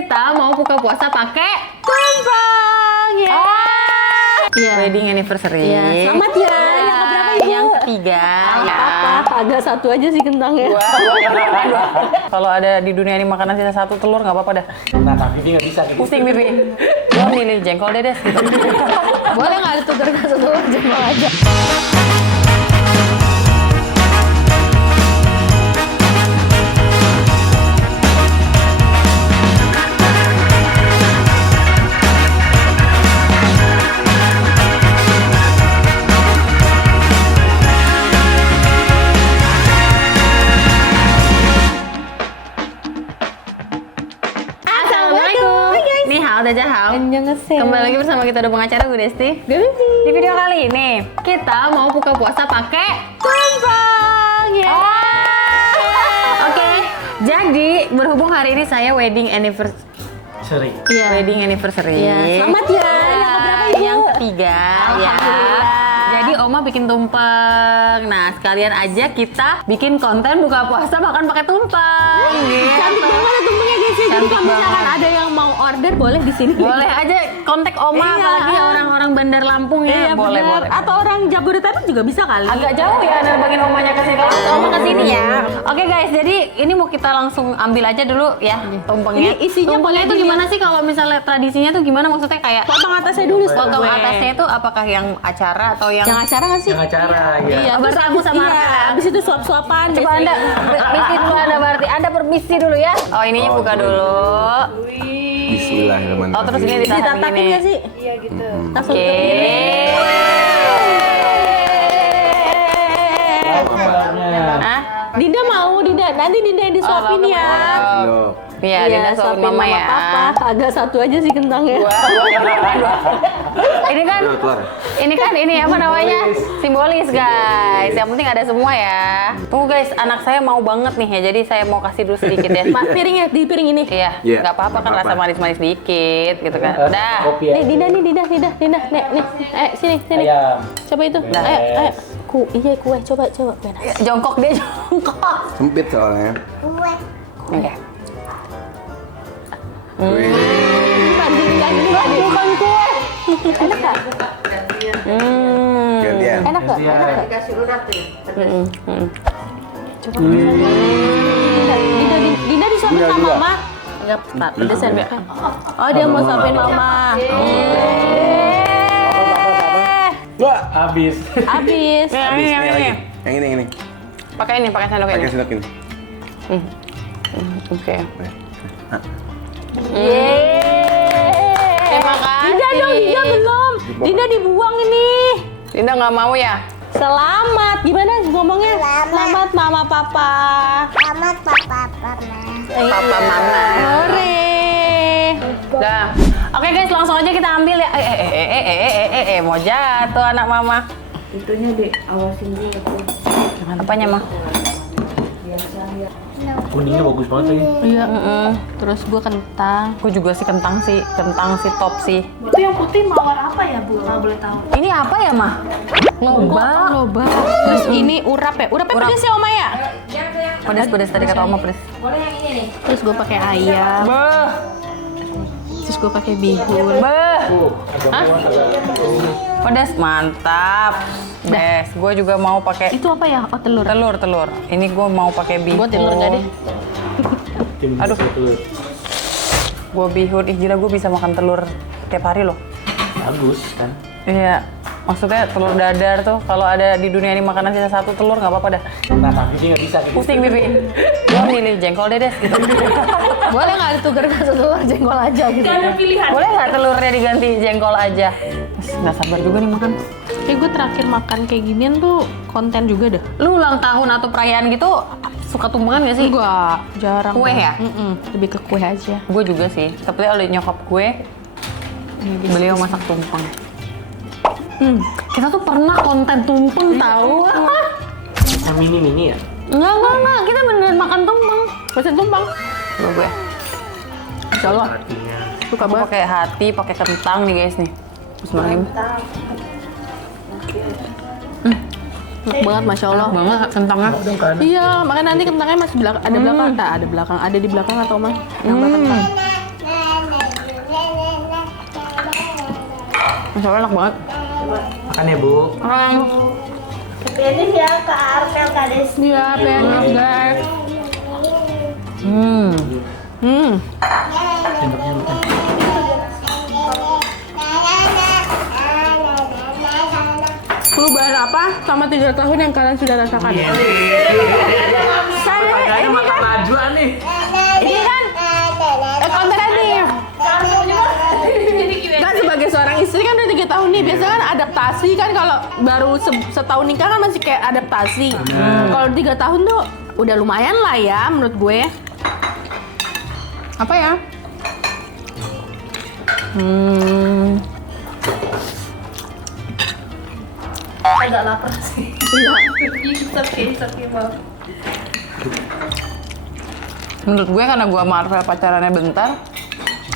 Kita mau buka puasa pakai tumpeng ya. Wedding anniversary. Ya, selamat ya. Yang keberapa ibu? Yang ketiga. Ya. Apa? Agak satu aja sih kentangnya. Kalau ada di dunia ini makanan sisa satu telur nggak apa-apa dah. Nah, tapi Bibi nggak bisa gitu. Pusing Bibi. Gua milih jengkol dedes gitu. Boleh nggak ditukar satu telur jengkol aja? Kembali lagi bersama kita ada pengacara gue Desti. Di video kali ini kita mau buka puasa pakai tumpeng ya. Oke, jadi berhubung hari ini saya wedding anniversary. Wedding anniversary. Selamat ya. Yang keberapa ibu? Yang ketiga ya. Jadi Oma bikin tumpeng. Nah, sekalian aja kita bikin konten buka puasa makan pakai tumpeng. Cantik banget ya tumpengnya guys ya. Jadi kalau misalkan ada yang mau order boleh di sini. Boleh aja kontak Oma, apalagi orang-orang Bandar Lampung ya. Boleh. Atau orang Jabodetabek juga bisa kali. Agak jauh ya nerbangin omanya ke sini. Oma ke sini ya. Oke guys, jadi ini mau kita langsung ambil aja dulu ya tumpengnya. Ini isinya tumpengnya itu gimana sih kalau misalnya tradisinya tuh gimana, maksudnya kayak potong atasnya dulu. potong atasnya itu apakah yang acara atau yang acara nggak sih? Yang acara ya. Iya, berarti aku sama iya, Arka. abis itu suap-suapan. Coba Anda permisi dulu, Anda permisi dulu ya. Oh, ininya buka dulu. Bismillahirrahmanirrahim. Oh, terus ini ditahan Ditatakin gini. nggak sih? Iya gitu. Oke. Hah? Dinda mau, nanti Dinda yang disuapin ya. Iya, Dinda suapin mama ya. Papa. Agak satu aja sih kentangnya. Ini kan ini apa namanya, simbolis guys. Yang penting ada semua ya. Tunggu guys, anak saya mau banget nih ya. Jadi saya mau kasih dulu sedikit ya. Mas, piringnya di piring ini. Iya, nggak apa-apa kan, rasa manis-manis dikit gitu kan. Dah. Kopi ya. Nih Dinda, nih. Sini. Ayam. Coba itu. Ayo. Kue. Coba. Benar. Jongkok dia, jongkok. Sempit soalnya. Oke. Bukan kue. Enak nggak? Gantian. Enak nggak? Dikasih urat tuh. Coba. Dinda disuapin sama mama. Enggak, pedes ya. Oh, dia mau suapin mama. Wah, Habis. Habis. yang ini. Pakai sendok Pakai ini. sendok ini. Oke. Terima kasih. Dinda dong, Dinda belum. Dinda dibuang ini. Dinda nggak mau ya? Selamat. Gimana ngomongnya? Selamat mama papa. Selamat papa mama. Papa mama. Hore. Dah. Oke guys, langsung aja kita ambil ya. Mau jatuh anak mama. Itunya deh, awasin dulu tuh. Apanya mah? Kuningnya bagus banget lagi. Iya. Terus gua kentang. Aku juga sih kentang sih top sih. Itu yang putih mawar apa ya bu? Kalau boleh tahu. Ini apa ya mah? Loba. Terus ini urap ya. Urapnya pedes ya Oma ya? Pedes tadi kata Oma pedes. Boleh yang ini nih. Terus gua pakai ayam. Terus gua pakai bihun. Hah? Pedas, mantap. Des, gue juga mau pakai Itu apa ya? Oh, telur. telur. Ini gue mau pakai bihun. Gua telur enggak deh. Aduh. Gue bihun, gila gue bisa makan telur tiap hari loh. Bagus kan. Iya, maksudnya telur dadar tuh kalau ada di dunia ini makanan sisa satu telur nggak apa-apa dah. Nah, tapi Bibi nggak bisa gitu. Pusing Bibi. Gue milih jengkol dedes gitu. Boleh nggak ditukar satu telur jengkol aja gitu? Gak ada pilihan. Boleh nggak telurnya diganti jengkol aja? Nggak sabar juga nih makan. Kayak gue terakhir makan kayak ginian tuh konten juga dah. Lu ulang tahun atau perayaan gitu suka tumpengan gak sih? Enggak, jarang. Kue ya? Lebih ke kue aja. Gue juga sih. Tapi oleh nyokap gue, beliau masak tumpeng. Kita tuh pernah konten tumpeng tahu? Yang mini ya. Enggak. Kita beneran makan tumpeng. Pesen tumpeng. Coba gue. Insya Allah. Artinya. Suka Aku banget. pakai hati, pakai kentang nih guys nih. Bismillahirrahmanirrahim. Enak banget, masya Allah. Banget kentangnya. Iya, makanya nanti kentangnya masih ada belakang, ada di belakang atau mah? Yang belakang. Masya Allah, enak banget. Makan ya, Bu. Ini ya ke Arvel Kades. Iya, penyok guys. Sendoknya bukan. Perubahan apa sama 3 tahun yang kalian sudah rasakan? Makanya makan najuan nih. Ini kan kontradiktif. Kan sebagai seorang istri kan udah 3 tahun nih, biasa kan adaptasi kan, kalau baru setahun nikah kan masih kayak adaptasi. Kalau 3 tahun tuh udah lumayan lah ya menurut gue. Apa ya? Agak lapar sih. Oke, maaf. Menurut gue karena gue sama Arvel pacarannya bentar,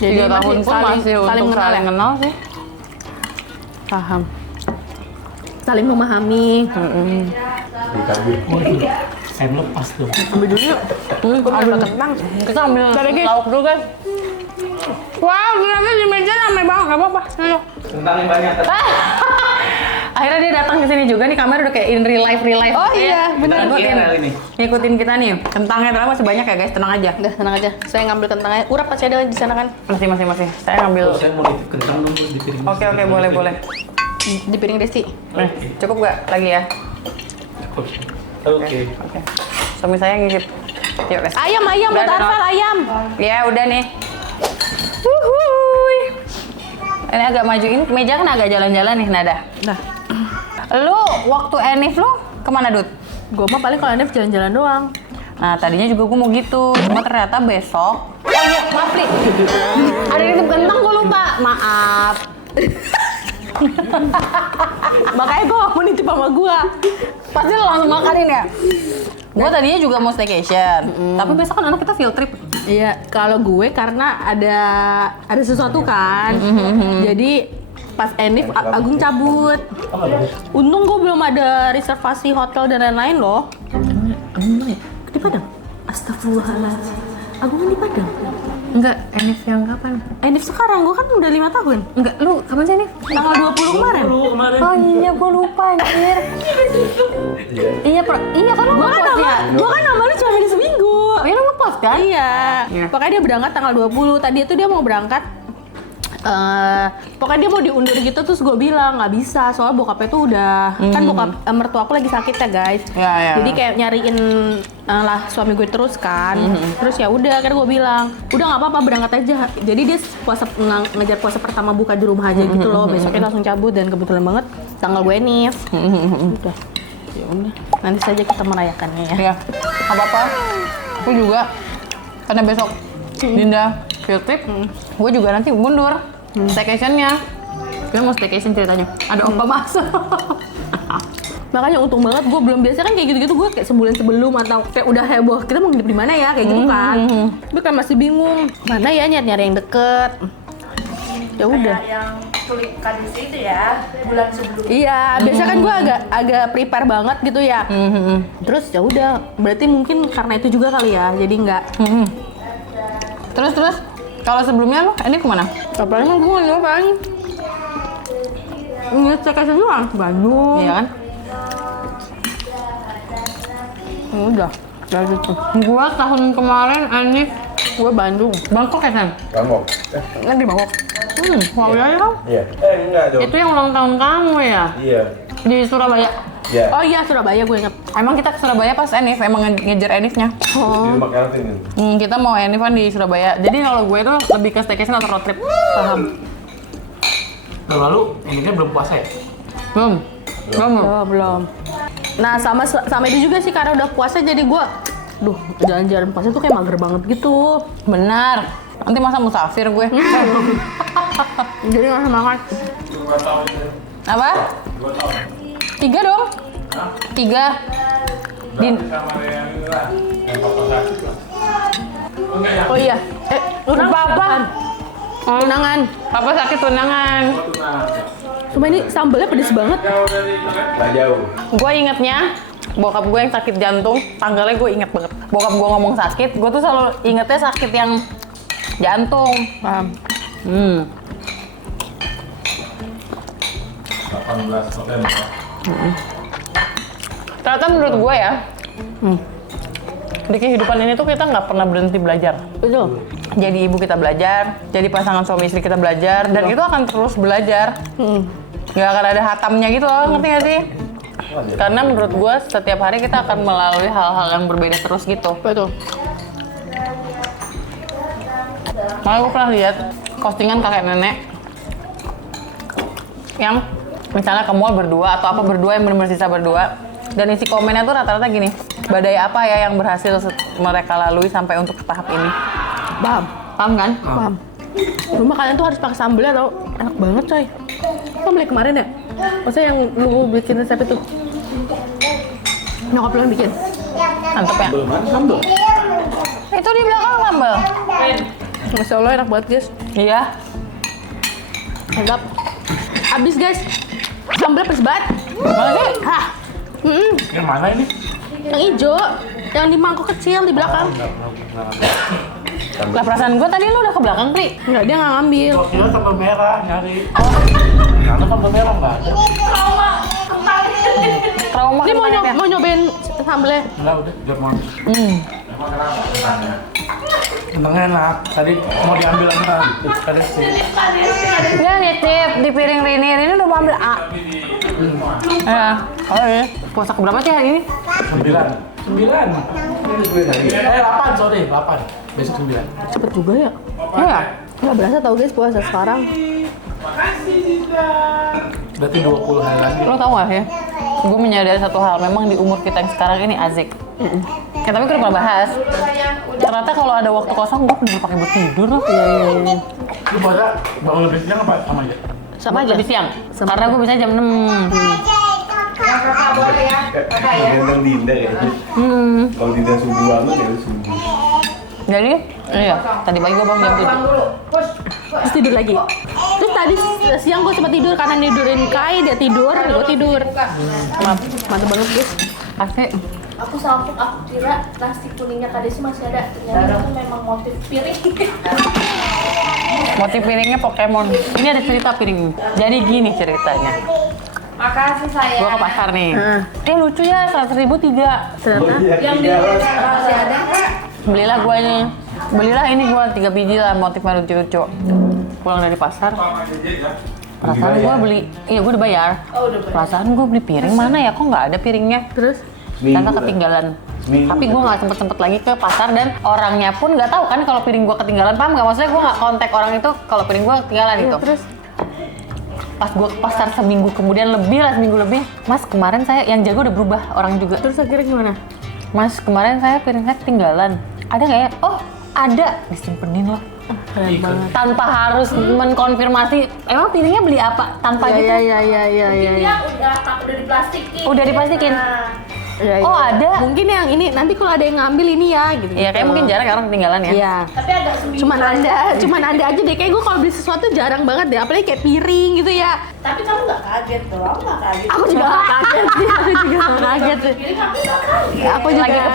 Jadi 3 tahun pun masih saling untuk kenal saling ya? kenal sih. Paham. Saling memahami. Saya lepas tuh. Ambil dulu yuk. Ambil kentang. Kita ambil Lagi. lauk dulu guys. Wow, ternyata di meja ramai banget, gak apa-apa. Ayo. Tentang yang banyak. Akhirnya dia datang ke sini juga nih, kamera udah kayak in real life. Oh iya, benar. Ngikutin kita nih. Kentangnya ternyata masih banyak ya guys, tenang aja. Udah, tenang aja. Saya ngambil kentangnya. Urap pasti ada di sana kan? Masih. Saya ngambil. Oh, saya mau nitip kentang dong Bu, di piring. Oke, boleh. Di piring Desti. Cukup gak lagi ya? Oke. Suami saya ngicip. Yuk, guys. Ayam buat Udah, Arvel, ayam. Ya udah nih. Wuhui. Ini agak majuin, meja kan agak jalan-jalan nih, Nada. Nah, Lu waktu Enif lu kemana, Dut? gue mah paling kalau Nef jalan-jalan doang. Nah tadinya juga gue mau gitu, cuma ternyata besok. Oh iya, maaf Li. Ada nitip kentang gue lupa. Maaf. Makanya gue gak mau nitip sama gue. Pasti lo langsung makanin ya. Gue tadinya juga mau staycation, tapi besok kan anak kita field trip. Iya, kalau gue karena ada sesuatu kan. Jadi pas Enif Agung cabut. Untung gue belum ada reservasi hotel dan lain-lain loh. Di Padang? Astagfirullahaladzim. Agung di Padang? Enggak, Enif yang kapan? Enif sekarang, gue kan udah 5 tahun. Enggak, lu kapan sih Enif? Tanggal 20 kemarin. Oh iya, gue lupa anjir. Iya, kan lu nge-post ya? Gue kan nama lu cuma beda seminggu. Oh iya, lu nge-post kan? Iya. Iya. Pokoknya dia berangkat tanggal 20. Tadi itu dia mau berangkat. Pokoknya dia mau diundur gitu, terus gue bilang nggak bisa soalnya bokapnya tuh udah kan bokap mertua aku lagi sakit ya guys. Ya. Jadi kayak nyariin lah suami gue terus kan. Terus ya udah, kan gue bilang udah nggak apa-apa berangkat aja. Jadi dia ngejar puasa pertama buka di rumah aja gitu loh. Besoknya langsung cabut dan kebetulan banget tanggal gue Nif. Udah. Ya udah. Nanti saja kita merayakannya ya. Iya, nggak apa-apa. Aku juga, karena besok Dinda field trip, gue juga nanti mundur staycation-nya. Gue mau staycation ceritanya. Ada opa masuk. Makanya untung banget gue belum biasa kan kayak gitu-gitu, gue kayak sebulan sebelum atau kayak udah heboh kita mau nginep di mana ya kayak gitu kan. Gue kan masih bingung mana ya nyari yang deket. Ya udah. Yang kulit kadis itu ya, bulan sebelum. Iya, biasa kan gue agak prepare banget gitu ya. Terus ya udah, berarti mungkin karena itu juga kali ya, jadi nggak. Terus kalau sebelumnya lo ini kemana? Apalagi gue ngapain? Ngecek doang, Bandung. Iya kan? Udah, dari situ. Gua tahun kemarin Anif Gue Bandung. Bangkok ya San? Bangkok. Kan di Bangkok. Wow ya kan? Iya. Enggak dong. Itu yang ulang tahun kamu ya? Iya. Di Surabaya. Iya. Oh iya, Surabaya gue inget. Emang kita ke Surabaya pas Enif, emang ngejar Enifnya. Di rumah Kelvin. Kita mau Enif kan di Surabaya. Jadi kalau gue tuh lebih ke staycation atau road trip. Paham? Lalu ini kan belum puasa ya? Belum. Belum. Nah, sama itu juga sih karena udah puasa jadi gue jalan-jalan puasa tuh kayak mager banget gitu. Benar. Nanti masa musafir gue. Jadi nggak usah makan. Apa? 3 dong. 3. Din. Oh iya. Apa? Tunangan. Papa sakit tunangan. Cuma ini sambalnya pedes banget. Nggak jauh. Gue ingetnya bokap gue yang sakit jantung, tanggalnya gue inget banget. Bokap gue ngomong sakit, gue tuh selalu ingetnya sakit yang jantung. Paham. 18 November. Ternyata menurut gue ya, di kehidupan ini tuh kita nggak pernah berhenti belajar. Betul. Jadi ibu kita belajar, jadi pasangan suami istri kita belajar, dan itu akan terus belajar. Nggak akan ada hatamnya gitu loh, ngerti nggak sih? Karena menurut gue setiap hari kita akan melalui hal-hal yang berbeda terus gitu. Betul. Makanya gue pernah lihat postingan kakek nenek yang misalnya ke mall berdua atau apa berdua yang benar-benar sisa berdua, dan isi komennya tuh rata-rata gini, badai apa ya yang berhasil mereka lalui sampai untuk tahap ini. Paham. Paham kan? Paham. Rumah kalian tuh harus pakai sambelnya tau, enak banget coy. Lo beli kemarin ya? Maksudnya yang lu bikin resep itu? Nyokap lu yang bikin? Mantep ya? Sambel. Itu di belakang sambal. Masya Allah enak banget guys. Iya. Mantap. Abis guys. Sambelnya pedes banget. Mana sih? Hah. Yang mana ini? Yang hijau. Yang di mangkok kecil di belakang. Lah perasaan gue tadi lu udah ke belakang, Pri. Enggak, dia nggak ngambil. Kok kira sambal merah nyari? Karena sambal merah nggak ada. Trauma Ini kan mau nyobain sambelnya. Enggak udah, biar mau. Kentangnya enak. Tadi mau diambil enggak? Ada sih. Dia nitip di piring Rini udah mau ambil A. Ya, oh iya. Puasa keberapa sih hari ini? 9. 8, sorry, 8. Besok 9. Cepet juga ya. Iya. Nggak berasa tau guys puasa sekarang. Berarti 20 hari lagi. Lo tau gak ya? Gue menyadari satu hal, memang di umur kita yang sekarang ini asik. Ya, tapi gue udah pernah bahas. Ternyata kalau ada waktu kosong, gue bener pakai buat tidur loh. Iya. Lu puasa bangun lebih siang apa sama aja? Sama aja. Lebih siang. Karena gue bisa jam 6. Gendang Dinda kayaknya. Kalau Dinda subuh banget ya subuh. Jadi, iya. Tadi pagi gue bangun jam 7. Terus tidur lagi. Terus tadi siang gue sempat tidur karena nidurin Kai, dia tidur, gue tidur. Mantap banget guys. Pasti. Aku salpuk, aku kira nasi kuningnya Kak Desi masih ada. Ternyata itu memang motif piring. Motif piringnya Pokemon. Ini ada cerita piring. Jadi gini ceritanya. Makasih sayang. Gue ke pasar nih. Lucu ya, 100.000 3. Ternyata Yang di masih ada nggak? Belilah gue ini. Belilah ini gue 3 biji lah, motifnya lucu-lucu. Pulang dari pasar. Perasaan gue beli, iya gue dibayar. Oh udah bener. Perasaan gue beli piring mana ya, kok nggak ada piringnya. terus Ternyata ketinggalan. Tapi gue nggak sempet lagi ke pasar dan orangnya pun nggak tahu kan kalau piring gue ketinggalan, paham nggak? Maksudnya gue nggak kontak orang itu kalau piring gue ketinggalan gitu. terus Pas gue ke pasar seminggu kemudian seminggu lebih, Mas kemarin saya yang jago udah berubah orang juga. terus akhirnya gimana? Mas kemarin saya piring saya ketinggalan. Ada nggak ya? Oh ada, disimpenin loh. Keren banget. Tanpa harus mengkonfirmasi, emang piringnya beli apa? Tanpa gitu. Iya. Dia udah diplastikin. Udah diplastikin? Nah, Oh ada. Mungkin yang ini nanti kalau ada yang ngambil ini ya gitu. Iya kayak mungkin jarang ya orang ketinggalan ya. Iya. tapi agak seminggu. Cuman anda aja deh. Kayak gue kalau beli sesuatu jarang banget deh. Apalagi kayak piring gitu ya. Tapi kamu nggak kaget dong? Aku nggak kaget. Aku juga gak kaget sih. Aku juga gak kaget sih. Piring aku nggak kaget. Aku juga Lagi ke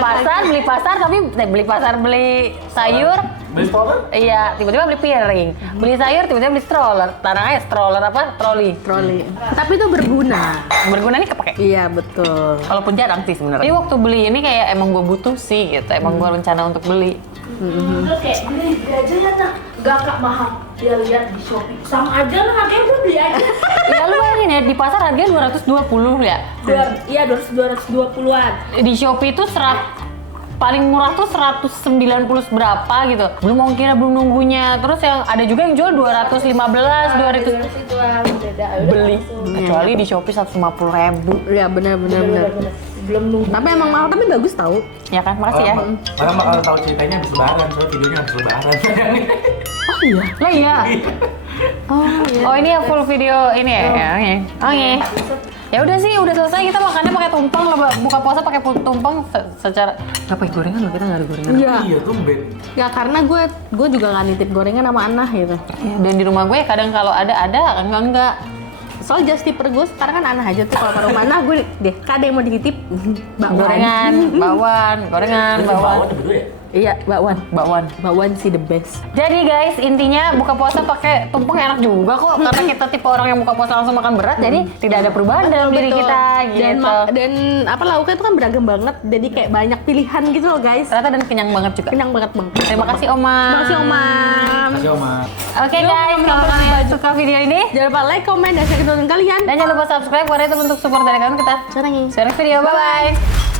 pasar, beli sayur. Beli stroller? Iya, tiba-tiba beli piring. Beli sayur, tiba-tiba beli stroller. Tanah aja stroller apa? Troli. Troli. Tapi itu berguna. Berguna nih kepake. Iya betul. Walaupun jarang sih sebenarnya. Jadi waktu beli ini kayak emang gue butuh sih gitu. Emang gue rencana untuk beli. Terus kayak beli aja ya nah. Gak kak mahal. Dia lihat di Shopee. Sama aja lah harganya gue beli aja. Ya lu bayangin ya, di pasar harganya 220 ya. Iya 220-an. Di Shopee itu paling murah tuh 190 berapa gitu. Belum ongkirnya, belum nunggunya. Terus yang ada juga yang jual 215, 200 Itu lah beda. beli. Kecuali di Shopee 150.000. Iya benar. Belum nunggu. Tapi emang mahal tapi bagus tau. Ya kan, makasih ya. Orang bakal tahu ceritanya habis lebaran, soalnya videonya habis lebaran. Oh iya. Lah iya. Oh ini ya full video ini ya. Oke. Ya udah sih, udah selesai, kita makannya pakai tumpeng lah, buka puasa pakai tumpeng secara nggak pakai gorengan loh, kita nggak ada gorengan. Iya. Iya, tumben. Ya karena gue juga nggak nitip gorengan sama Anah gitu. Ya, dan di rumah gue kadang kalau ada, enggak. Soal just tip gue sekarang kan Anah aja tuh kalau ke rumah Anah gue deh, ada yang mau dititip bakwan. Gorengan, bakwan, Bawang bawang. itu berdua ya? Iya, bakwan. Bakwan. Bakwan sih the best. Jadi guys, intinya buka puasa pakai tumpeng enak juga kok. Karena kita tipe orang yang buka puasa langsung makan berat, jadi tidak ada perubahan dalam diri Betul. kita gitu. Dan apa lauknya itu kan beragam banget. Jadi kayak banyak pilihan gitu loh guys. Ternyata dan kenyang banget juga. Kenyang banget bang. Terima kasih Oma. Terima kasih Oma. Kasih Oma. Oke guys, kalau kalian suka video ini Jangan lupa like, komen, dan share ke teman kalian. dan jangan lupa subscribe karena itu bentuk support dari kalian kita. Sekarang Share video, bye bye.